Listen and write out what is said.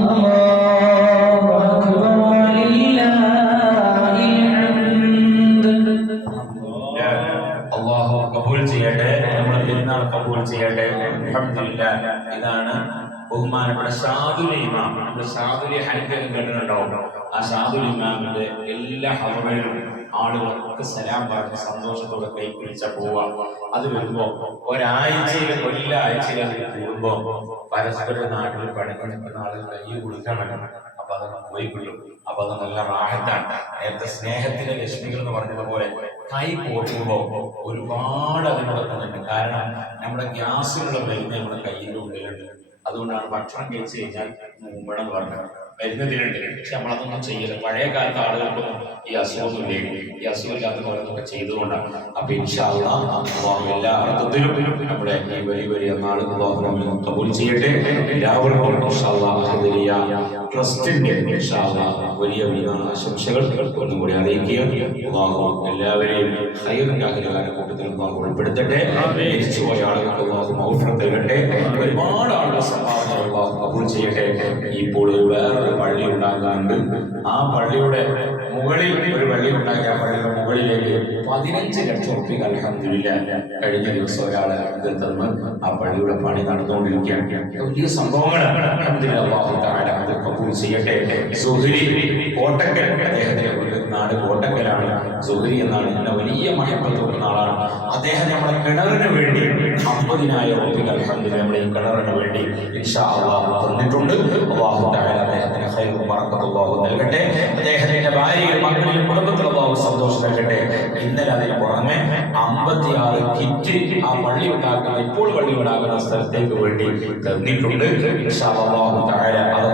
أكبر ചെയ്യട്ടെ നമ്മുടെ പെരുന്നാൾ കബൂൾ ചെയ്യട്ടെ ഇതാണ് ബഹുമാനപ്പെട്ട സാധുലി ഇമാം. നമ്മുടെ സാധുലി ഹനിഫൻ കേട്ടിട്ടുണ്ടോ? ആ സാധുലി ഇമാമിന്റെ എല്ലാ ഹവകളും ആളുകളൊക്കെ സലാം പറഞ്ഞ് സന്തോഷത്തോടെ കൈ പിടിച്ച പോവാ. അത് വരുമ്പോ ഒരാഴ്ചയിൽ കൊല്ലാഴ്ചയിൽ അത് കൂടുമ്പോ പരസ്പര നാട്ടിൽ പണിഞ്ഞ് ആളുകൾ കൈ കൊടുക്കാൻ അത് പോയി കിട്ടും അപ്പൊ അത് നല്ല റാഹത്താണ് നേരത്തെ സ്നേഹത്തിന്റെ ലക്ഷ്മികൾ എന്ന് പറഞ്ഞതുപോലെ കൈ കോർക്കുമ്പോ ഒരുപാട് അതിനോടൊപ്പമുണ്ട് കാരണം നമ്മുടെ ഗ്യാസിലുള്ള മരുന്ന് നമ്മുടെ കയ്യിലുള്ളിലുണ്ട് അതുകൊണ്ടാണ് ഭക്ഷണം കഴിച്ചു കഴിഞ്ഞാൽ മുമ്പണം പറഞ്ഞത്. മരുന്നതിലുണ്ട് പക്ഷെ നമ്മളതൊന്നും ചെയ്യില്ല പഴയ കാലത്ത് ആളുകൾക്കൊന്നും ഈ അസുഖമൊന്നും ഇല്ലേ ഈ അസുഖമില്ലാത്ത പോലൊക്കെ ചെയ്തുകൊണ്ടാണ്. അപ്പൊ ഇൻഷാള്ള എല്ലാ അർത്ഥത്തിലും നമ്മുടെ ഈ വലിയ വലിയ നാളുകളും കബൂൽ ചെയ്യട്ടെ. എല്ലാവർക്കും ട്രസ്റ്റിന്റെ വലിയ വലിയ ആശംസകൾ ഒന്നും കൂടി അറിയിക്കുക. എല്ലാവരെയും ഹൈറിന്റെ അഖിലകാല കൂട്ടത്തിൽ ഉൾപ്പെടുത്തട്ടെ. മരിച്ചുപോയ ആളുകൾക്ക് ഒരുപാട് ആളുകൾ സംഭാവന അള്ളാഹു കബൂൽ ചെയ്യട്ടെ. ഇപ്പോൾ ഒരു വേറൊരു പള്ളി ഉണ്ടാകാനുണ്ട് ആ പള്ളിയുടെ മുകളിൽ ഒരു പള്ളി ഉണ്ടാക്കി. ആ പള്ളിയുടെ മുകളിലേക്ക് പതിനഞ്ച് ലക്ഷം റുപ്യ അലഹമില്ല കഴിഞ്ഞ ദിവസം ഒരാളെ ഇതിൽ തന്ന് ആ പള്ളിയുടെ പണി നടന്നുകൊണ്ടിരിക്കുകയാണ്. വലിയ സംഭവങ്ങളാണ്. അൽഹംദുലില്ലാ, അല്ലാഹു തആല അത് ചെയ്യട്ടെ. സുഹരി കോട്ടക്കൽ അദ്ദേഹത്തിന്റെ വീട് നാട് കോട്ടക്കലാണ്. സുഹരി എന്നാണ് എന്നെ വലിയ മഹബത്ത് തോന്നുന്ന ആളാണ് അദ്ദേഹം നമ്മുടെ കിണറിന് വേണ്ടി അമ്പതിനായിരം റുപ്യ അൽഹംദുലില്ലാ നമ്മുടെ ഈ കിണറിന് വേണ്ടി തന്നിട്ടുണ്ട്. അദ്ദേഹത്തിന് നൽകട്ടെ. അദ്ദേഹത്തിന്റെ ഭാര്യയിലും മക്കളിലും കുടുംബത്തിലും അള്ളാഹു സന്തോഷം നൽകട്ടെ. ഇന്നലെ അതിന് പുറമെ അമ്പത്തിയാറ് കിറ്റ് ആ പള്ളി ഉണ്ടാക്കുന്ന ഇപ്പോൾ പള്ളി ഉണ്ടാക്കുന്ന സ്ഥലത്തേക്ക് വേണ്ടി തന്നിട്ടുണ്ട്. അതൊക്കെ